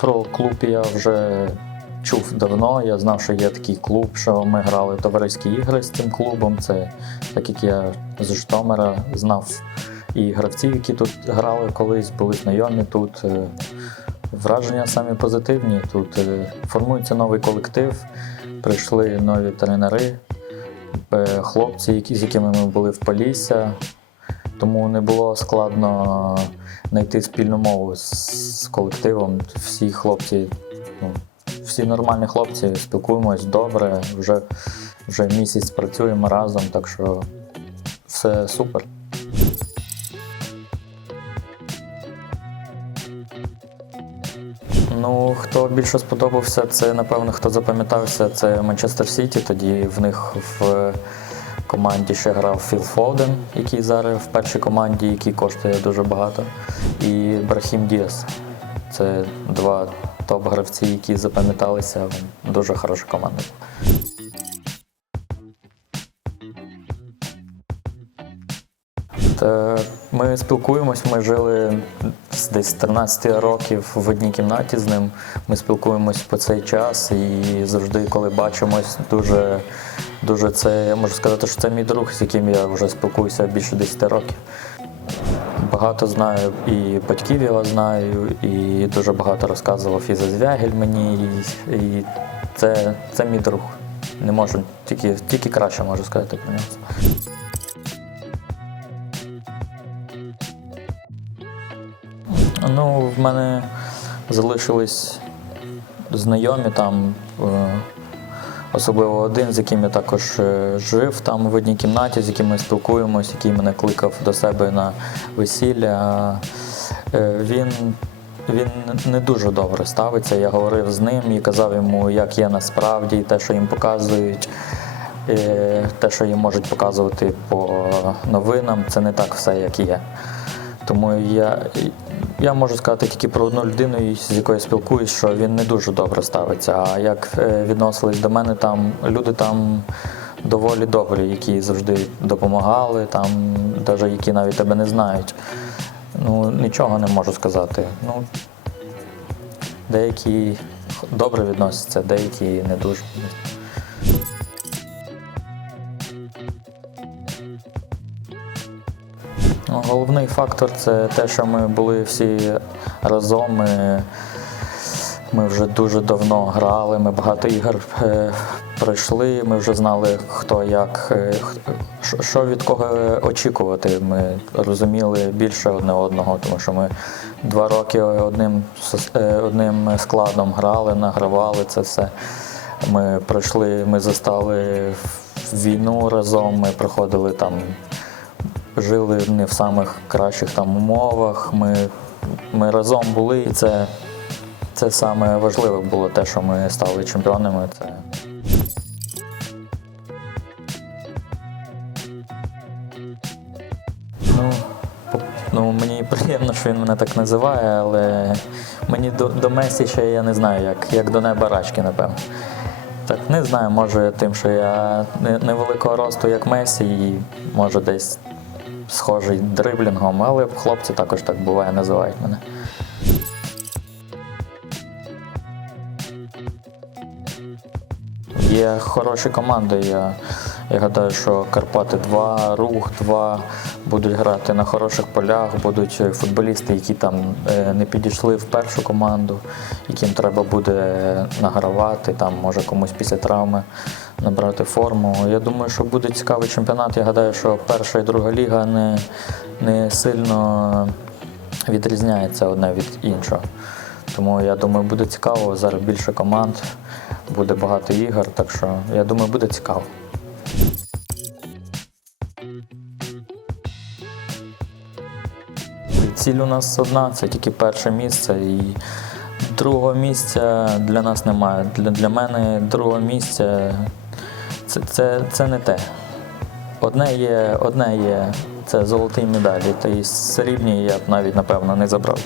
Про клуб я вже чув давно. Я знав, що є такий клуб, що ми грали товариські ігри з цим клубом. Це так як я з Житомира знав і гравців, які тут грали колись, були знайомі тут. Е, Враження самі позитивні. Тут е, формується новий колектив, прийшли нові тренери, е, хлопці, з якими ми були в Полісся. Тому не було складно знайти спільну мову з, колективом. Всі хлопці, ну, всі нормальні хлопці, спілкуємось добре, вже, вже місяць працюємо разом, так що все супер. Ну, хто більше сподобався, це напевно хто запам'ятався, це Манчестер Сіті. Тоді в них в команді ще грав Філ Фоден, який зараз в першій команді, який коштує дуже багато. І Брахім Діас. Це два топ-гравці, які запам'яталися. Дуже хороша команда. Та ми спілкуємось, ми жили з десь з 13 років в одній кімнаті з ним. Ми спілкуємось по цей час і завжди, коли бачимось, дуже, дуже це, я можу сказати, що це мій друг, з яким я вже спілкуюся більше 10 років. Багато знаю і батьків його знаю, і дуже багато розказував і за Звягель мені, і, і це, це мій друг. Не можу, тільки, тільки краще можу сказати про нього. Ну, в мене залишились знайомі там, е, особливо один, з яким я також е, жив там в одній кімнаті, з яким ми спілкуємось, який мене кликав до себе на весілля. Е, Він, він не дуже добре ставиться. Я говорив з ним і казав йому, як є насправді, те, що їм показують. Те, що їм можуть показувати по новинам, це не так все, як є. Тому я, я можу сказати тільки про одну людину, з якою спілкуюсь, що він не дуже добре ставиться. А як е, відносились до мене, там люди там доволі добрі, які завжди допомагали, там, навіть які навіть тебе не знають. Ну, нічого не можу сказати. Ну, деякі добре відносяться, деякі не дуже. Ну, Головний фактор це те, що ми були всі разом. Ми, ми вже дуже давно грали, ми багато ігор е, пройшли, ми вже знали, хто як, е, що- від кого очікувати. Ми розуміли більше одне одного, тому що ми два роки одним, е, одним складом грали, награвали це все. Ми пройшли, ми застали війну разом, ми проходили там жили не в самих кращих там умовах. Ми, ми разом були, і це, це саме важливе було те, що ми стали чемпіонами. Це ну, ну, мені приємно, що він мене так називає, але мені до, до Месі ще я не знаю, як, як до неба рачки, напевно. Так, не знаю, може тим, що я невеликого росту, як Месі, і може десь схожий дриблінгом, але хлопці також так буває, називають мене. Є хороші команди. Я, я гадаю, що Карпати 2, Рух 2 будуть грати на хороших полях, будуть футболісти, які там е, не підійшли в першу команду, яким треба буде награвати, там може комусь після травми набрати форму. Я думаю, що буде цікавий чемпіонат. Я гадаю, що перша і друга ліга не, не сильно відрізняється одне від іншого. Тому я думаю, буде цікаво. Зараз більше команд, буде багато ігор, так що я думаю, буде цікаво. Ціль у нас одна, це тільки перше місце. І другого місця для нас немає. Для, для мене другого місця це, це, це не те. Одне є, одне є це золоті медалі, то й срібні я б навіть напевно не забрав.